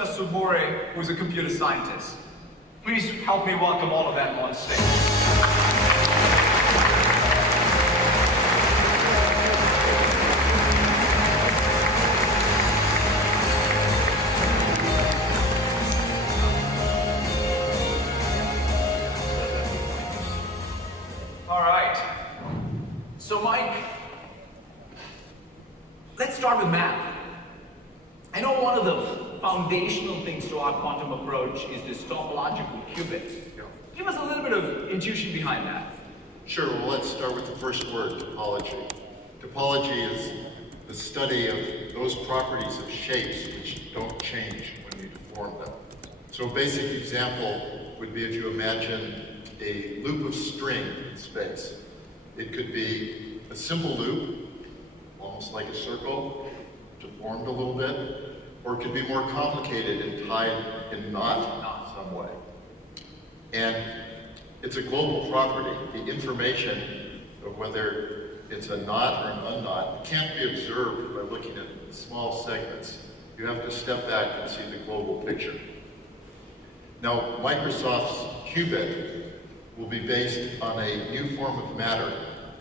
Mr. Subore, who's a computer scientist. Please help me welcome all of them on stage. All right. So, Mike, let's start with math. I know one of the foundational things to our quantum approach is this topological qubit. Yeah. Give us a little bit of intuition behind that. Sure, well, let's start with the first word, topology. Topology is the study of those properties of shapes which don't change when you deform them. So a basic example would be if you imagine a loop of string in space. It could be a simple loop, almost like a circle, deformed a little bit, or it could be more complicated and tied in knot some way. And it's a global property. The information of whether it's a knot or an unknot can't be observed by looking at small segments. You have to step back and see the global picture. Now, Microsoft's qubit will be based on a new form of matter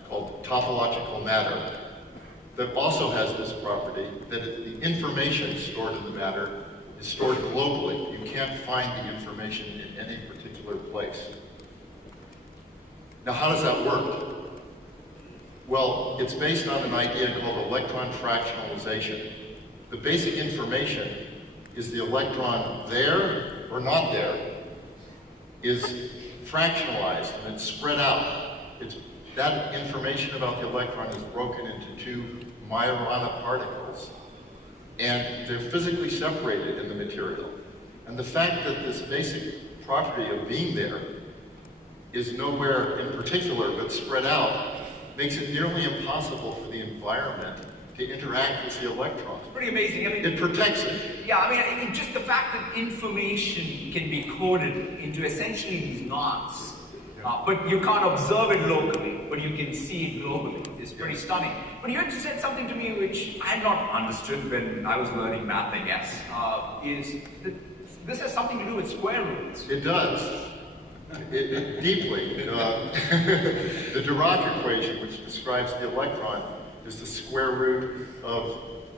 called topological matter that also has this property that the information stored in the matter is stored globally. You can't find the information in any particular place. Now, how does that work? Well, it's based on an idea called electron fractionalization. The basic information is the electron there or not there is fractionalized and it's spread out. That information about the electron is broken into two Majorana particles, and they're physically separated in the material. And the fact that this basic property of being there is nowhere in particular but spread out makes it nearly impossible for the environment to interact with the electron. It's pretty amazing. I mean, it protects it. Yeah, I mean, just the fact that information can be coded into essentially these knots, but you can't observe it locally, but you can see it globally. It's pretty stunning. But you had said something to me which I had not understood when I was learning math, I guess, is that this has something to do with square roots. It does. Deeply. The Dirac equation, which describes the electron, is the square root of,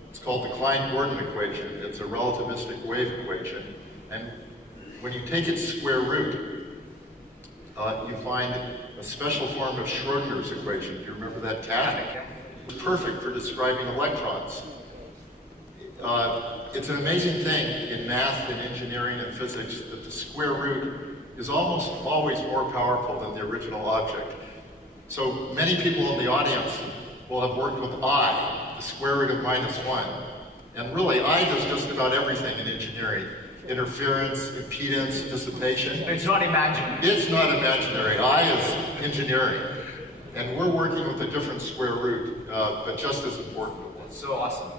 it's called the Klein-Gordon equation. It's a relativistic wave equation. And when you take its square root, you find a special form of Schrodinger's equation. Do you remember that cat? It's perfect for describing electrons. It's an amazing thing in math and engineering and physics that the square root is almost always more powerful than the original object. So many people in the audience will have worked with I, the square root of -1. And really, I does just about everything in engineering. Interference, impedance, dissipation. It's not imaginary. It's not imaginary. I is engineering. And we're working with a different square root, but just as important. So awesome.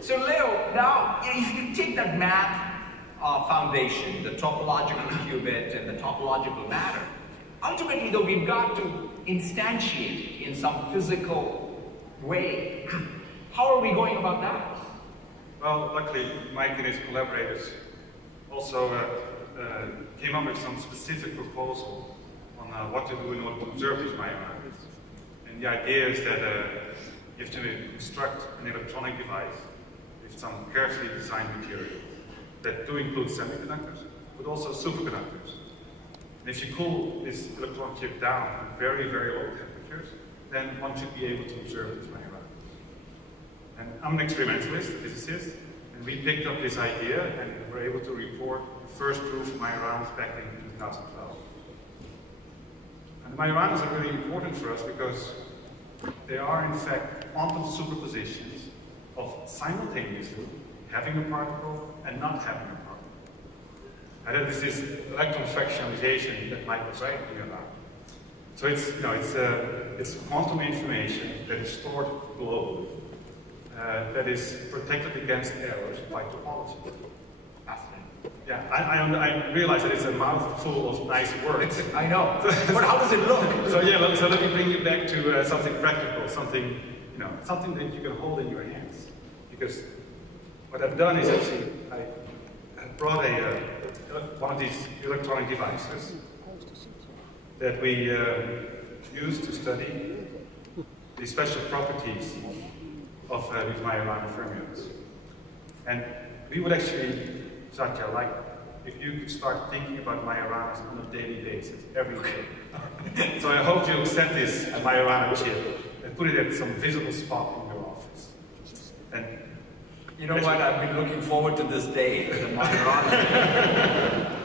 So Leo, now if you take that math foundation, the topological qubit and the topological matter, ultimately though we've got to instantiate in some physical way. How are we going about that? Well, luckily Mike and his collaborators also came up with some specific proposal on what to do in order to observe these Majoranas. And the idea is that you have to construct an electronic device with some carefully designed materials that do include semiconductors, but also superconductors. And if you cool this electron chip down at very, very low temperatures, then one should be able to observe these Majoranas. And I'm an experimentalist, a physicist, and we picked up this idea and were able to report the first proof of Majoranas back in 2012. And the Majoranas are really important for us because they are in fact quantum superpositions of simultaneously having a particle and not having a particle. And that is this electron fractionalization that Mike was writing about. So it's quantum information that is stored globally, that is protected against errors by topology. Fascinating. Yeah, I realize that it's a mouthful of nice words. I know, but how does it look? So yeah, so let me bring you back to something practical, something something that you can hold in your hands. Because what I've done is actually I brought one of these electronic devices that we use to study the special properties of these Majorana fermions. And we would actually, Satya, like if you could start thinking about Majoranas on a daily basis, every day. So I hope you'll set this Majorana chip and put it at some visible spot in your office. And you know what? I've been looking forward to this day, the Majorana.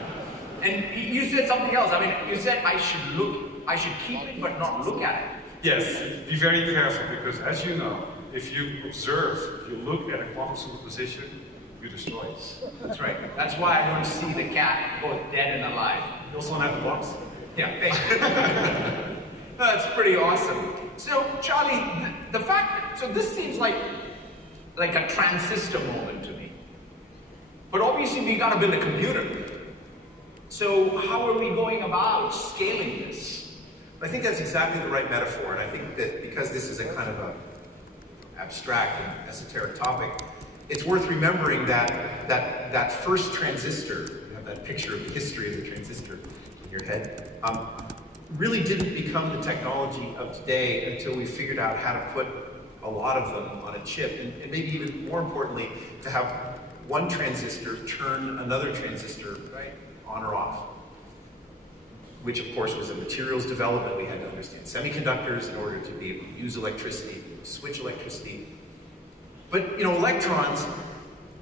And you said something else. I mean, you said I should keep it but not look at it. Yes, be very careful, because as you know, if you observe, if you look at a quantum superposition, you destroy it. That's right. That's why I don't see the cat both dead and alive. You also want to have the box? Yeah, thank you. That's pretty awesome. So, Charlie, the fact, so this seems like a transistor moment to me. But obviously we got to build a computer. So how are we going about scaling this? I think that's exactly the right metaphor, and I think that because this is a kind of a abstract and esoteric topic, it's worth remembering that first transistor, you have that picture of the history of the transistor in your head, really didn't become the technology of today until we figured out how to put a lot of them on a chip, and maybe even more importantly, to have one transistor turn another transistor on or off, which of course was a materials development. We had to understand semiconductors in order to be able to use electricity, switch electricity. But you know, electrons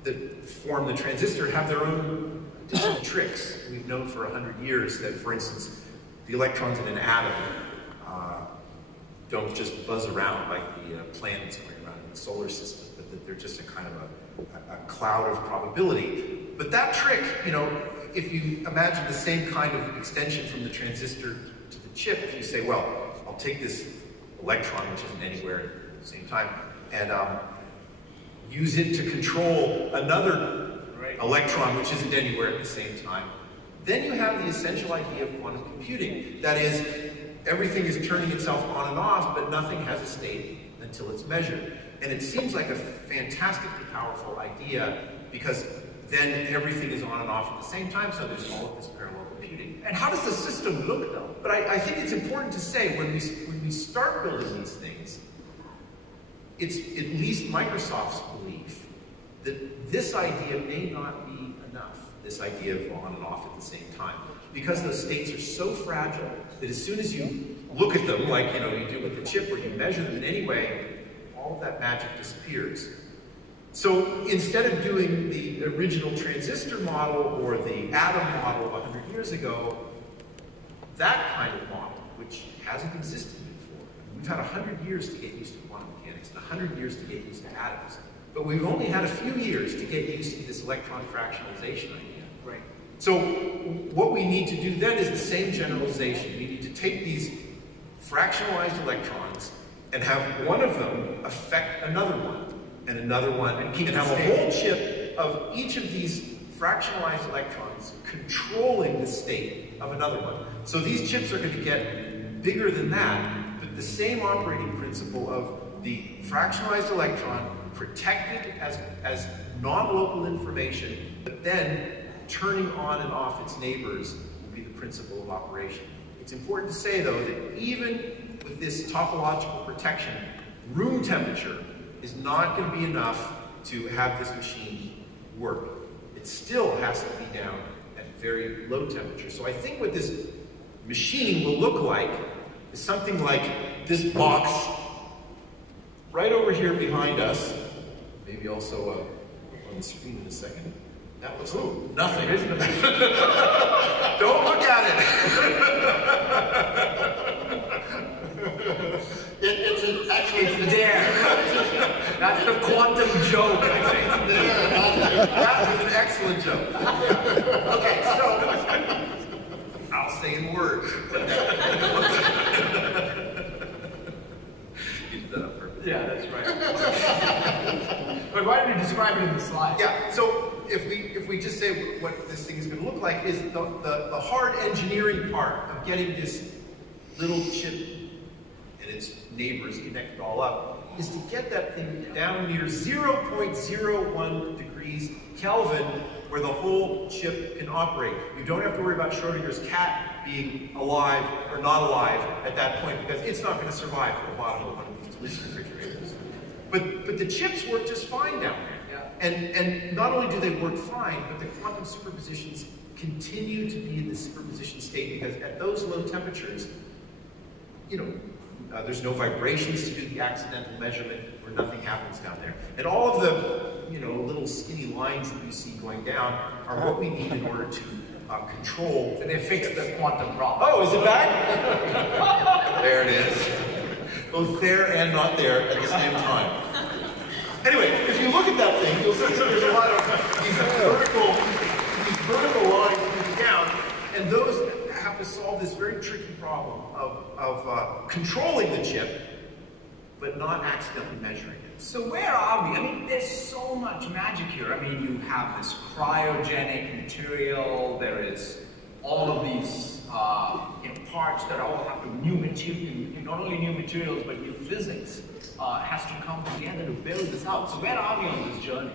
that form the transistor have their own additional tricks. We've known for 100 years that, for instance, the electrons in an atom don't just buzz around like the planets going around in the solar system, but that they're just a kind of a cloud of probability. But that trick, you know, if you imagine the same kind of extension from the transistor to the chip, if you say, well, I'll take this electron, which isn't anywhere at the same time, and use it to control another electron, which isn't anywhere at the same time, then you have the essential idea of quantum computing. That is, everything is turning itself on and off, but nothing has a state until it's measured. And it seems like a fantastically powerful idea, because then everything is on and off at the same time, so there's all of this parallel computing. And how does the system look, though? But I think it's important to say, when we start building these things, it's at least Microsoft's belief that this idea may not be enough, this idea of on and off at the same time, because those states are so fragile that as soon as you look at them, like you do with the chip, where you measure them in any way, all of that magic disappears. So instead of doing the original transistor model or the atom model of 100 years ago, that kind of model, which hasn't existed before, we've had 100 years to get used to quantum mechanics and 100 years to get used to atoms, but we've only had a few years to get used to this electron fractionalization idea. Right. So what we need to do then is the same generalization. We need to take these fractionalized electrons and have one of them affect another one, and another one, and have a whole chip of each of these fractionalized electrons controlling the state of another one. So these chips are going to get bigger than that, but the same operating principle of the fractionalized electron protected as non-local information, but then turning on and off its neighbors will be the principle of operation. It's important to say, though, that even with this topological protection, room temperature is not going to be enough to have this machine work. It still has to be down at very low temperature. So I think what this machine will look like is something like this box right over here behind us. Maybe also on the screen in a second. That looks nothing. Don't look at it. It's there. That's the quantum joke, I think. That was an excellent joke. Okay, so I'll say in words. You did that on purpose. Yeah, that's right. But why don't you describe it in the slide? Yeah, so if we just say what this thing is going to look like is the hard engineering part of getting this little chip and its neighbors connected all up is to get that thing down near 0.01 degrees Kelvin where the whole chip can operate. You don't have to worry about Schrodinger's cat being alive or not alive at that point, because it's not going to survive at the bottom of one of these dilution refrigerators. But the chips work just fine down there. Yeah. And not only do they work fine, but the quantum superpositions continue to be in the superposition state, because at those low temperatures, there's no vibrations to do the accidental measurement, or nothing happens down there. And all of the little skinny lines that you see going down are what we need in order to control. So they fixed the quantum problem. Oh, is it back? There it is. Both there and not there at the same time. Anyway, if you look at that thing, you'll see that there's a lot of these vertical lines moving down, and those have to solve this very tricky problem of controlling the chip, but not accidentally measuring it. So where are we? I mean, there's so much magic here. I mean, you have this cryogenic material, there is all of these parts that all have new material, not only new materials, but new physics has to come together to build this out. So where are we on this journey?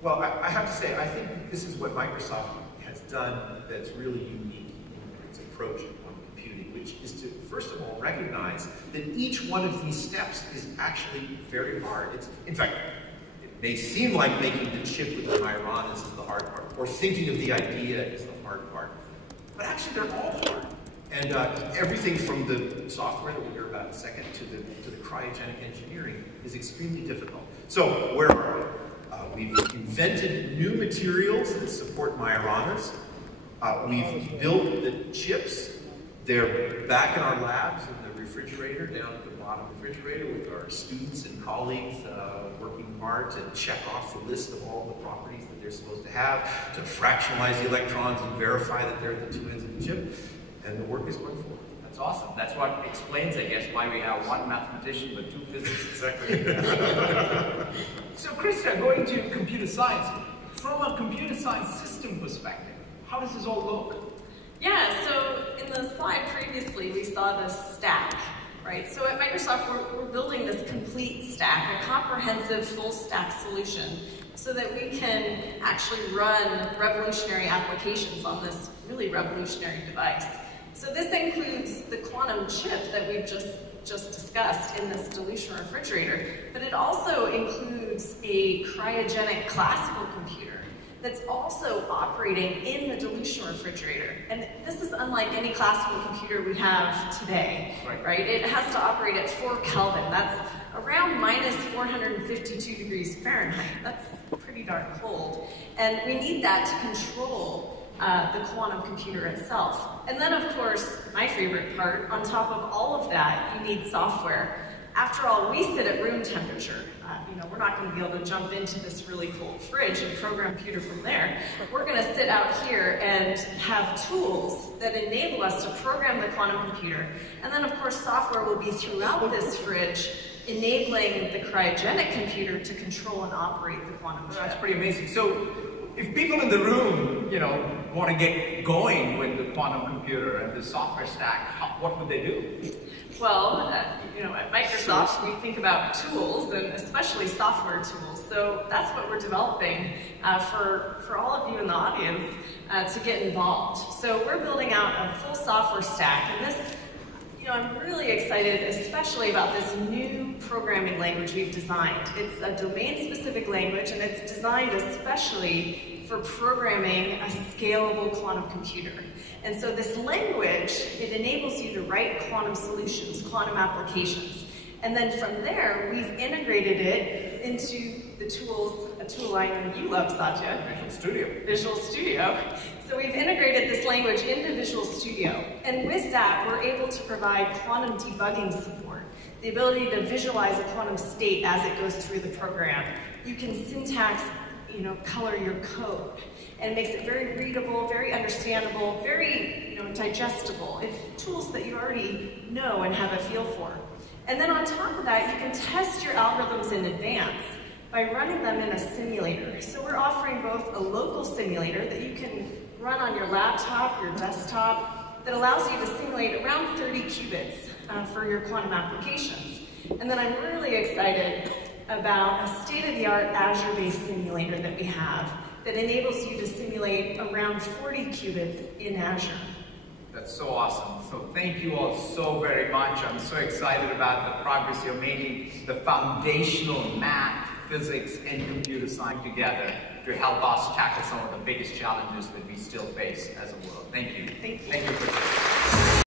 Well, I have to say, I think this is what Microsoft has done that's really unique in its approach on computing, which is to, first of all, recognize that each one of these steps is actually very hard. In fact, it may seem like making the chip with the Majorana is the hard part, or thinking of the idea is the hard part. But actually, they're all hard. And everything from the software that we'll hear about in a second to the cryogenic engineering is extremely difficult. So where are we? We've invented new materials that support Majoranas. We've built the chips. They're back in our labs in the refrigerator, down at the bottom refrigerator, with our students and colleagues working hard to check off the list of all the properties that they're supposed to have, to fractionalize the electrons and verify that they're at the two ends of the chip. And the work is going forward. That's awesome. That's what explains, I guess, why we have one mathematician but two physicists. Exactly. So, Krista, going to computer science, from a computer science system perspective, how does this all look? Yeah, so in the slide previously, we saw this stack, right? So at Microsoft, we're building this complete stack, a comprehensive full stack solution, so that we can actually run revolutionary applications on this really revolutionary device. So this includes the quantum chip that we've just discussed in this dilution refrigerator, but it also includes a cryogenic classical computer that's also operating in the dilution refrigerator. And this is unlike any classical computer we have today, right? It has to operate at 4 Kelvin. That's around minus 452 degrees Fahrenheit. That's pretty darn cold. And we need that to control the quantum computer itself. And then, of course, my favorite part, on top of all of that, you need software. After all, we sit at room temperature. We're not going to be able to jump into this really cold fridge and program computer from there. We're going to sit out here and have tools that enable us to program the quantum computer. And then, of course, software will be throughout this fridge, enabling the cryogenic computer to control and operate the quantum chip. That's pretty amazing. So, if people in the room, want to get going with the quantum computer and the software stack, what would they do? Well, at Microsoft, we think about tools, and especially software tools. So that's what we're developing for all of you in the audience to get involved. So we're building out a full software stack, and this, I'm really excited, especially about this new programming language we've designed. It's a domain-specific language, and it's designed especially for programming a scalable quantum computer. And so this language, it enables you to write quantum solutions, quantum applications. And then from there, we've integrated it into the tools, a tool I know you love, Satya. Visual Studio. Visual Studio. So we've integrated this language into Visual Studio. And with that, we're able to provide quantum debugging support, the ability to visualize a quantum state as it goes through the program. You can syntax, color your code. And it makes it very readable, very understandable, very digestible. It's tools that you already know and have a feel for. And then on top of that, you can test your algorithms in advance by running them in a simulator. So we're offering both a local simulator that you can run on your laptop, your desktop, that allows you to simulate around 30 qubits for your quantum applications. And then I'm really excited about a state-of-the-art Azure-based simulator that we have that enables you to simulate around 40 qubits in Azure. That's so awesome. So thank you all so very much. I'm so excited about the progress you're making, the foundational math, physics, and computer science together to help us tackle some of the biggest challenges that we still face as a world. Thank you. Thank you. Thank you for